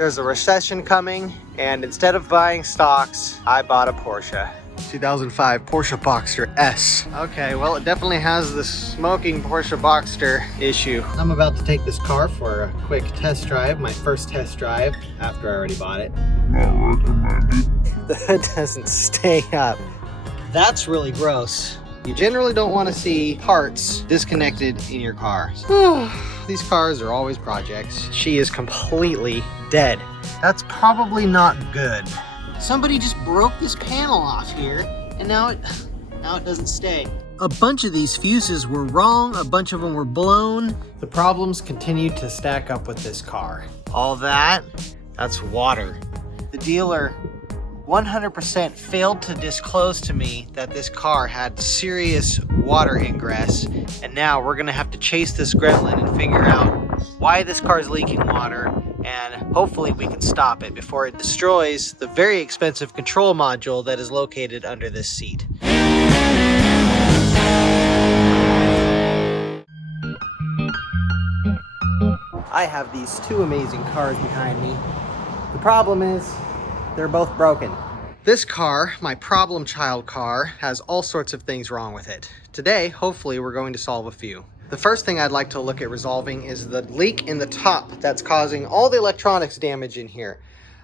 There's a recession coming, and instead of buying stocks, I bought a Porsche. 2005 Porsche Boxster S. Okay, well, it definitely has the smoking Porsche Boxster issue. I'm about to take this car for a quick test drive, my first test drive after I already bought it. Not recommended. The hood doesn't stay up. That's really gross. You generally don't want to see parts disconnected in your car. These cars are always projects. She is completely dead. That's probably not good. Somebody just broke this panel off here, and now it doesn't stay. A bunch of these fuses were wrong, a bunch of them were blown. The problems continue to stack up with this car. All that's water. The dealer 100% failed to disclose to me that this car had serious water ingress, and now we're gonna have to chase this gremlin and figure out why this car is leaking water, and hopefully we can stop it before it destroys the very expensive control module that is located under this seat. I have these two amazing cars behind me. The problem is, they're both broken. This car, my problem child car, has all sorts of things wrong with it. Today, hopefully, we're going to solve a few. The first thing I'd like to look at resolving is the leak in the top that's causing all the electronics damage in here.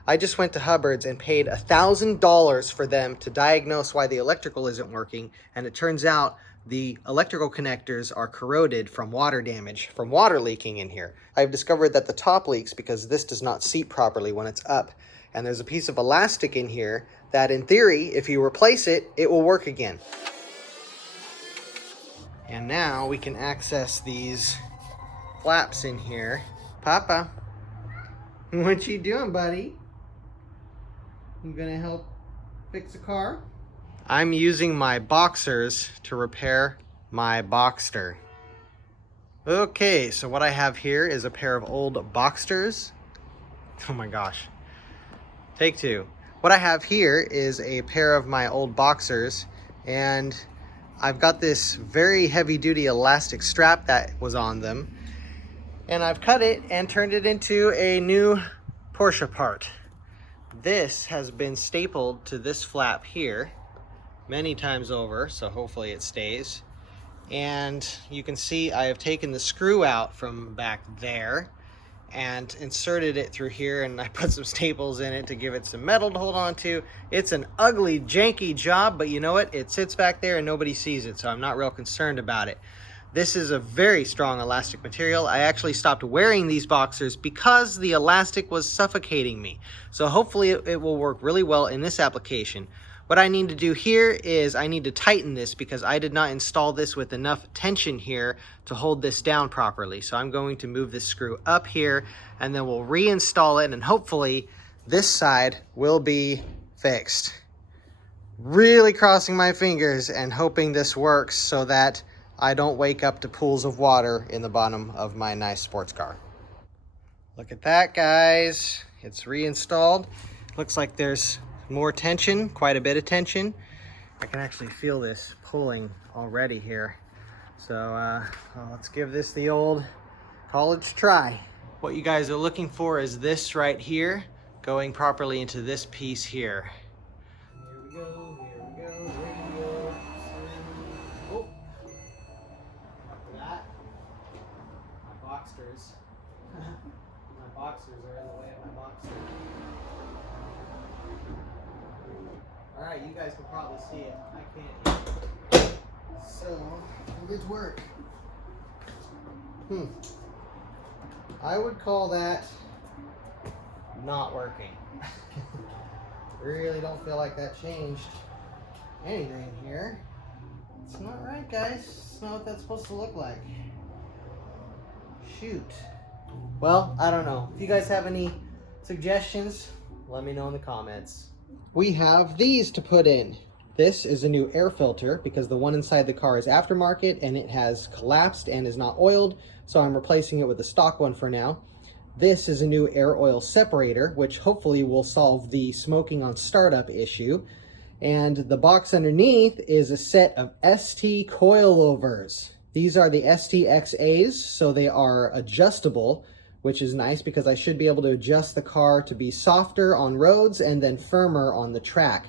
I just went to Hubbard's and paid $1,000 for them to diagnose why the electrical isn't working, and it turns out the electrical connectors are corroded from water damage, from water leaking in here. I've discovered that the top leaks because this does not seat properly when it's up. And there's a piece of elastic in here that, in theory, if you replace it, it will work again. And now we can access these flaps in here. Papa, what you doing, buddy? You gonna help fix the car? I'm using my boxers to repair my Boxster. Okay, so what I have here is a pair of old Boxsters. Oh my gosh. Take two. What I have here is a pair of my old Boxers, and I've got this very heavy-duty elastic strap that was on them, and I've cut it and turned it into a new Porsche part. This has been stapled to this flap here many times over, so hopefully it stays. And you can see I have taken the screw out from back there and inserted it through here, and I put some staples in it to give it some metal to hold on to. It's an ugly, janky job, but you know what? It sits back there and nobody sees it, so I'm not real concerned about it. This is a very strong elastic material. I actually stopped wearing these Boxers because the elastic was suffocating me. So hopefully it will work really well in this application. What I need to do here is I need to tighten this because I did not install this with enough tension here to hold this down properly. So I'm going to move this screw up here, and then we'll reinstall it, and hopefully this side will be fixed. Really crossing my fingers and hoping this works so that I don't wake up to pools of water in the bottom of my nice sports car. Look at that, guys. It's reinstalled. Looks like there's more tension, quite a bit of tension. I can actually feel this pulling already here. So well, let's give this the old college try. What you guys are looking for is this right here, going properly into this piece here. Here we go, here we go, here we go. Oh, after that, my Boxsters. My Boxsters are in the way of my Boxster. Alright, you guys can probably see it. I can't. So, good work. I would call that not working. Really don't feel like that changed anything here. It's not right, guys. It's not what that's supposed to look like. Shoot. Well, I don't know. If you guys have any suggestions, let me know in the comments. We have these to put in. This is a new air filter because the one inside the car is aftermarket and it has collapsed and is not oiled, so I'm replacing it with a stock one for now. This is a new air oil separator, which hopefully will solve the smoking on startup issue. And the box underneath is a set of ST coilovers. These are the ST XAs, so they are adjustable, which is nice because I should be able to adjust the car to be softer on roads and then firmer on the track.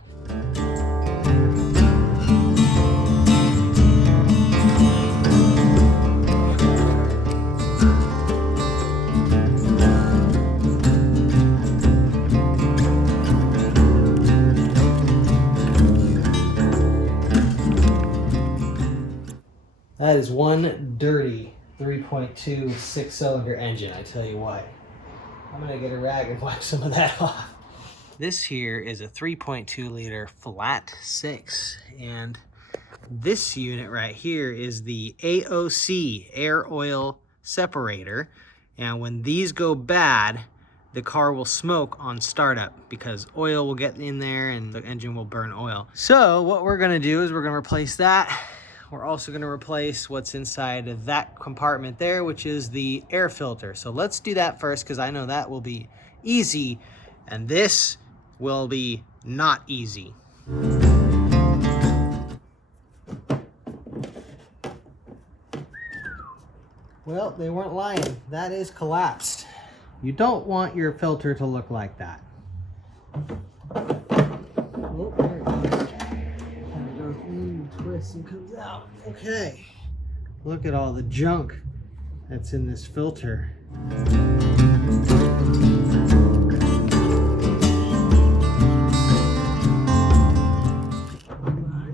That is one dirty 3.2 6-cylinder engine, I tell you what. I'm gonna get a rag and wipe some of that off. This here is a 3.2 liter flat 6, and this unit right here is the AOC, Air Oil Separator. And when these go bad, the car will smoke on startup because oil will get in there and the engine will burn oil. So what we're gonna do is we're gonna replace that. We're also gonna replace what's inside of that compartment there, which is the air filter. So let's do that first because I know that will be easy and this will be not easy. Well, they weren't lying. That is collapsed. You don't want your filter to look like that. Oh, there it is. Kind of goes in, twists, and comes out. Okay. Look at all the junk that's in this filter.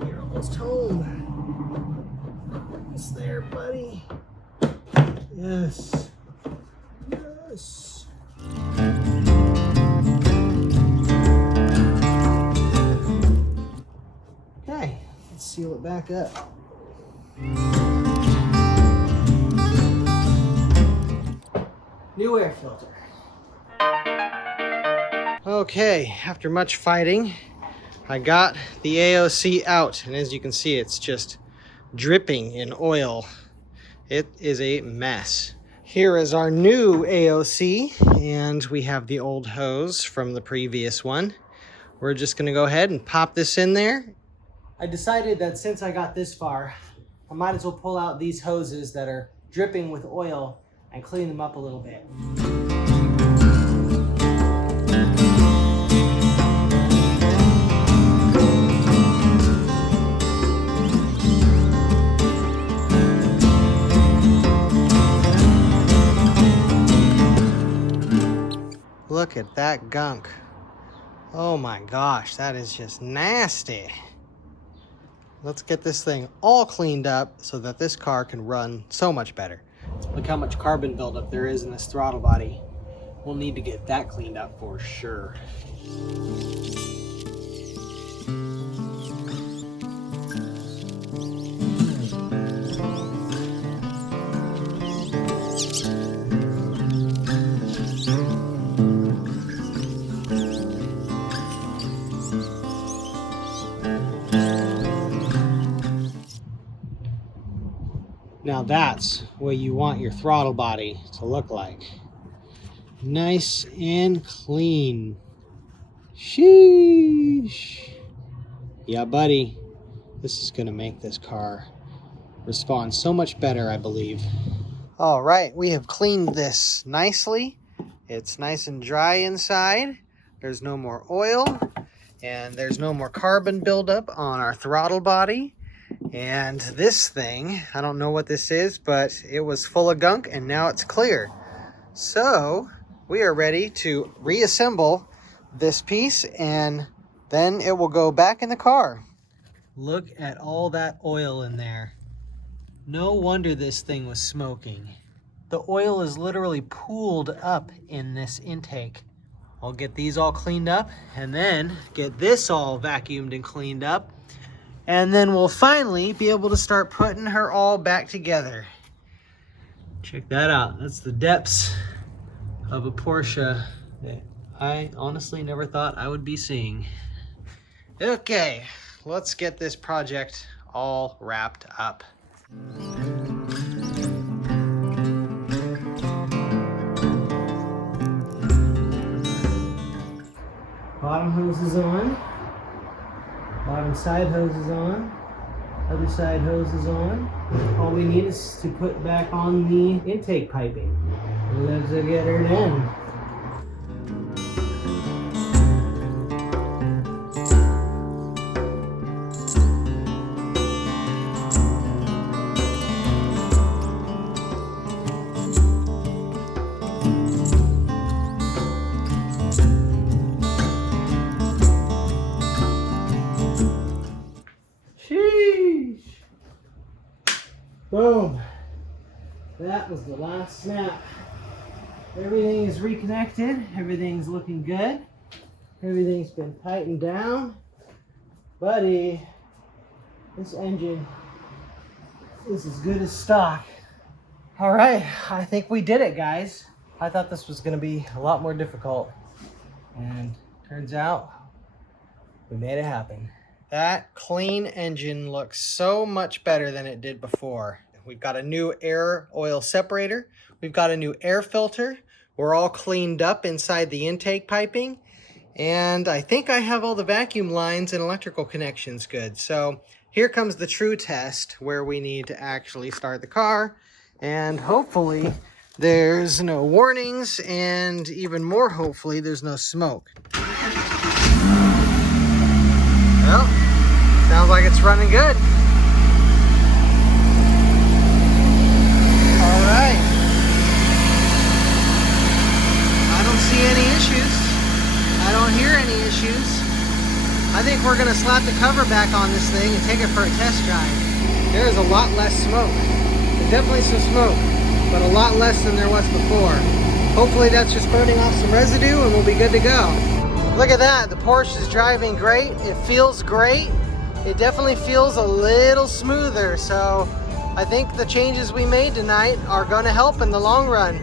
You're almost home. Almost there, buddy. Yes. Yes. Okay, let's seal it back up. New air filter. Okay, after much fighting, I got the AOC out, and as you can see, it's just dripping in oil. It is a mess. Here is our new AOC, and we have the old hose from the previous one. We're just gonna go ahead and pop this in there. I decided that since I got this far, I might as well pull out these hoses that are dripping with oil and clean them up a little bit. Look at that gunk. Oh my gosh, that is just nasty. Let's get this thing all cleaned up so that this car can run so much better. Look how much carbon buildup there is in this throttle body. We'll need to get that cleaned up for sure. Now that's what you want your throttle body to look like. Nice and clean. Sheesh. Yeah, buddy. This is gonna make this car respond so much better, I believe. All right, we have cleaned this nicely. It's nice and dry inside. There's no more oil and there's no more carbon buildup on our throttle body. And this thing, I don't know what this is, but it was full of gunk and now it's clear. So we are ready to reassemble this piece and then it will go back in the car. Look at all that oil in there. No wonder this thing was smoking. The oil is literally pooled up in this intake. I'll get these all cleaned up and then get this all vacuumed and cleaned up. And then we'll finally be able to start putting her all back together. Check that out. That's the depths of a Porsche that I honestly never thought I would be seeing. Okay, let's get this project all wrapped up. Bottom hose is on. Bottom side hose is on. Other side hose is on. All we need is to put back on the intake piping. Let's get her in. Boom. That was the last snap. Everything is reconnected. Everything's looking good. Everything's been tightened down. Buddy, this engine is as good as stock. All right, I think we did it, guys. I thought this was gonna be a lot more difficult. And turns out we made it happen. That clean engine looks so much better than it did before. We've got a new air oil separator. We've got a new air filter. We're all cleaned up inside the intake piping. And I think I have all the vacuum lines and electrical connections good. So here comes the true test where we need to actually start the car. And hopefully there's no warnings, and even more hopefully there's no smoke. Well, sounds like it's running good. All right. I don't see any issues. I don't hear any issues. I think we're gonna slap the cover back on this thing and take it for a test drive. There is a lot less smoke. There's definitely some smoke, but a lot less than there was before. Hopefully that's just burning off some residue and we'll be good to go. Look at that, the Porsche is driving great. It feels great. It definitely feels a little smoother, so I think the changes we made tonight are gonna help in the long run.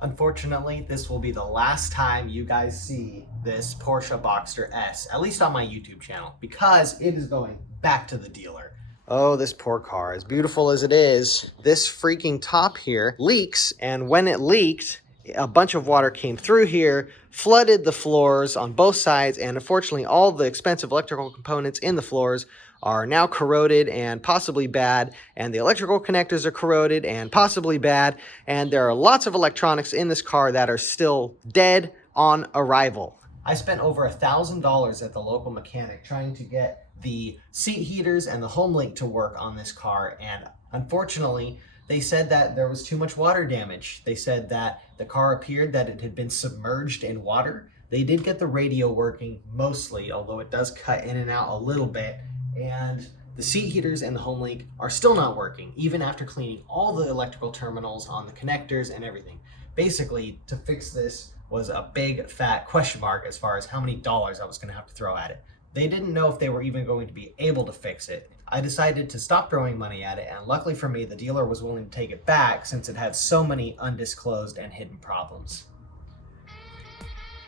Unfortunately, this will be the last time you guys see this Porsche Boxster S, at least on my YouTube channel, because it is going back to the dealer. Oh, this poor car, as beautiful as it is, this freaking top here leaks, and when it leaked, a bunch of water came through here, flooded the floors on both sides, and unfortunately all the expensive electrical components in the floors are now corroded and possibly bad, and the electrical connectors are corroded and possibly bad, and there are lots of electronics in this car that are still dead on arrival. I spent over $1,000 at the local mechanic trying to get the seat heaters and the home link to work on this car, and unfortunately they said that there was too much water damage. They said that the car appeared that it had been submerged in water. They did get the radio working mostly, although it does cut in and out a little bit, and the seat heaters and the home link are still not working, even after cleaning all the electrical terminals on the connectors and everything. Basically, to fix this was a big fat question mark as far as how many dollars I was going to have to throw at it. They didn't know if they were even going to be able to fix it. I decided to stop throwing money at it, and luckily for me, the dealer was willing to take it back since it had so many undisclosed and hidden problems.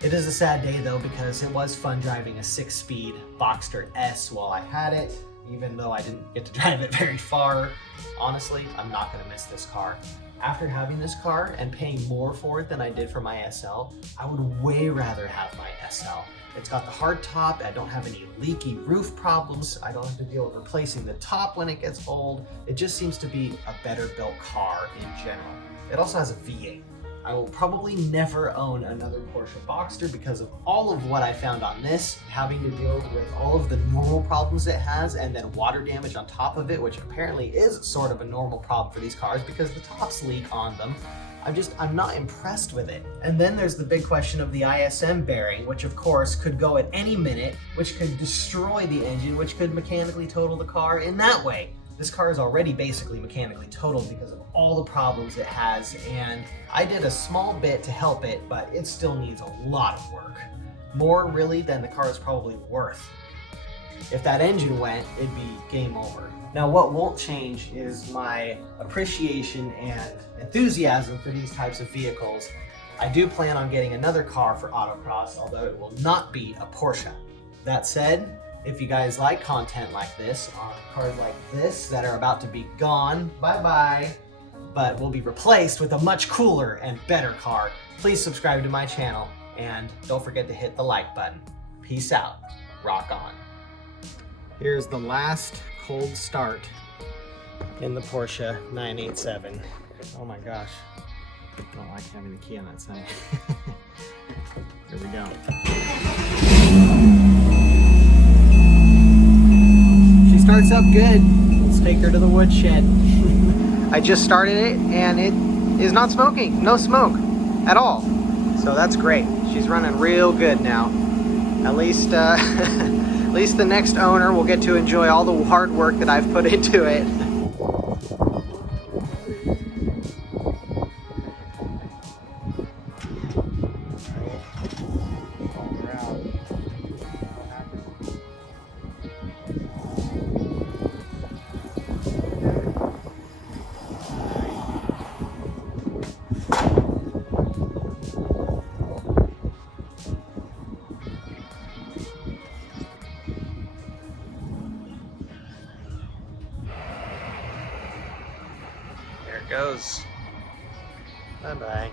It is a sad day though, because it was fun driving a 6-speed Boxster S while I had it, even though I didn't get to drive it very far. Honestly, I'm not going to miss this car. After having this car and paying more for it than I did for my SL, I would way rather have my SL. It's got the hard top, I don't have any leaky roof problems, I don't have to deal with replacing the top when it gets old. It just seems to be a better built car in general. It also has a V8. I will probably never own another Porsche Boxster because of all of what I found on this, having to deal with all of the normal problems it has and then water damage on top of it, which apparently is sort of a normal problem for these cars because the tops leak on them. I'm not impressed with it. And then there's the big question of the ISM bearing, which of course could go at any minute, which could destroy the engine, which could mechanically total the car in that way. This car is already basically mechanically totaled because of all the problems it has, and I did a small bit to help it, but it still needs a lot of work. More really than the car is probably worth. If that engine went, it'd be game over. Now what won't change is my appreciation and enthusiasm for these types of vehicles. I do plan on getting another car for autocross, although it will not be a Porsche. That said, if you guys like content like this on cars like this that are about to be gone, bye-bye, but will be replaced with a much cooler and better car, please subscribe to my channel and don't forget to hit the like button. Peace out. Rock on. Here's the last cold start in the Porsche 987. Oh my gosh. I don't like having the key on that side. Here we go. She starts up good. Let's take her to the woodshed. I just started it and it is not smoking. No smoke at all. So that's great. She's running real good now. At least at least the next owner will get to enjoy all the hard work that I've put into it. There it goes. Bye-bye.